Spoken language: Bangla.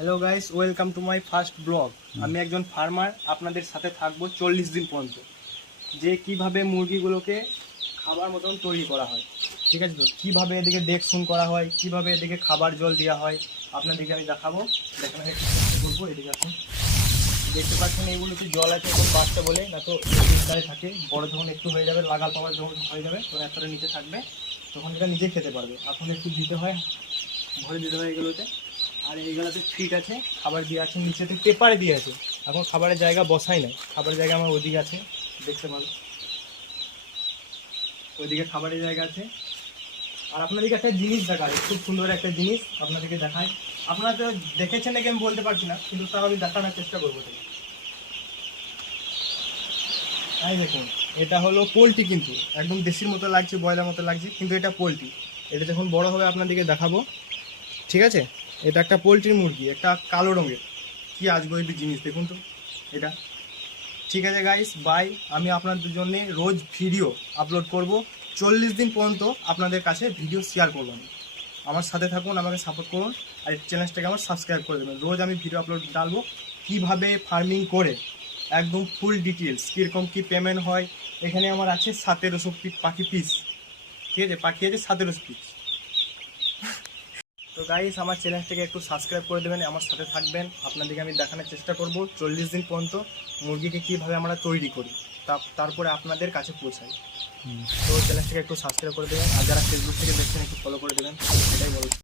Hello guys, welcome to my first blog. আমি একজন ফার্মার, আপনাদের সাথে থাকবো 40 দিন পর্যন্ত, যে কিভাবে মুরগিগুলোকে খাবার মতন তৈরি করা হয়। ঠিক আছে তো, কীভাবে এদিকে দেখশুন করা হয়, কিভাবে এদিকে খাবার জল দেওয়া হয়, আপনাদেরকে আমি দেখাবো। দেখানো একটু চেষ্টা করবো। এদিকে আসুন, দেখতে পাচ্ছেন এইগুলোতে জল আছে এখন বাচ্চা বলে, না তো গায়ে থাকে। বড় যখন একটু হয়ে যাবে, লাগাল পাওয়ার যখন হয়ে যাবে, তখন একটা নিচে থাকবে, তখন এটা নিজে খেতে পারবে। এখন একটু দিতে হয়, ভরে দিতে হয় এগুলোতে। আর এইগুলোতে ফিট আছে, খাবার দিয়ে আছে, নিচেতে পেপারে দিয়ে আছে। এখন খাবারের জায়গা বসাই নাই, খাবারের জায়গা আমার ওদিকে আছে, দেখতে পারো ওইদিকে খাবারের জায়গা আছে। আর আপনাদেরকে একটা জিনিস দেখায়, খুব সুন্দর একটা জিনিস আপনাদেরকে দেখায়। আপনারা তো দেখেছেন নাকি আমি বলতে পারছি না, কিন্তু তাও আমি দেখানোর চেষ্টা করবো। তাই দেখুন, এটা হলো পোলট্রি, কিন্তু একদম দেশির মতো লাগছে, ব্রয়লার মতো লাগছে, কিন্তু এটা পোলট্রি। এটা যখন বড় হবে আপনাদেরকে দেখাবো, ঠিক আছে। এটা একটা পোলট্রির মুরগি, একটা কালো রঙের, কি আজগবি জিনিস দেখুন তো এটা। ঠিক আছে গাইস, বাই। আমি আপনাদের জন্য রোজ ভিডিও আপলোড করব, 40 দিন পর্যন্ত আপনাদের কাছে ভিডিও শেয়ার করব। আমার সাথে থাকুন, আমাকে সাপোর্ট করুন, আর এই চ্যানেলটাকে আমার সাবস্ক্রাইব করে দেবেন। রোজ আমি ভিডিও আপলোড ডালবো, কীভাবে ফার্মিং করে একদম ফুল ডিটেলস, কীরকম কী পেমেন্ট হয়। এখানে আমার আছে 1700 পাখি পিস, ঠিক আছে, পাখি আছে 1700 পিস। তো গাইস, আমার চ্যানেলটাকে একটু সাবস্ক্রাইব করে দেবেন, আমার সাথে থাকবেন। আপনাদেরকে আমি দেখানোর চেষ্টা করব 40 দিন পর্যন্ত মুরগিকে কীভাবে আমরা তৈরি করি, তারপরে আপনাদের কাছে পৌঁছাই। তো চ্যানেলটাকে একটু সাবস্ক্রাইব করে দেবেন, আর যারা ফেসবুক থেকে দেখছেন একটু ফলো করে দেবেন, এটাই বলছি।